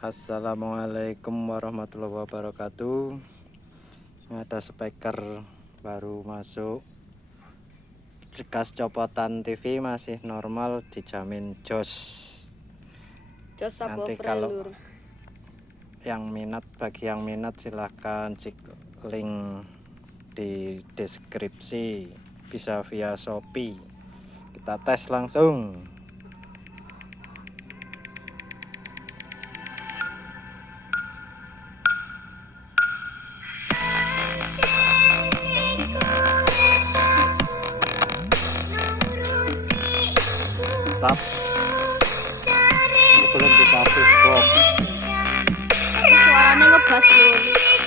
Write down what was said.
Assalamualaikum warahmatullahi wabarakatuh. Ada speaker baru masuk. Bekas copotan TV masih normal, dijamin jos. Nanti kalau bagi yang minat silahkan cek link di deskripsi, bisa via Shopee. Kita tes langsung. Stop sebelum dikasih stop. Suaranya ngebas loh.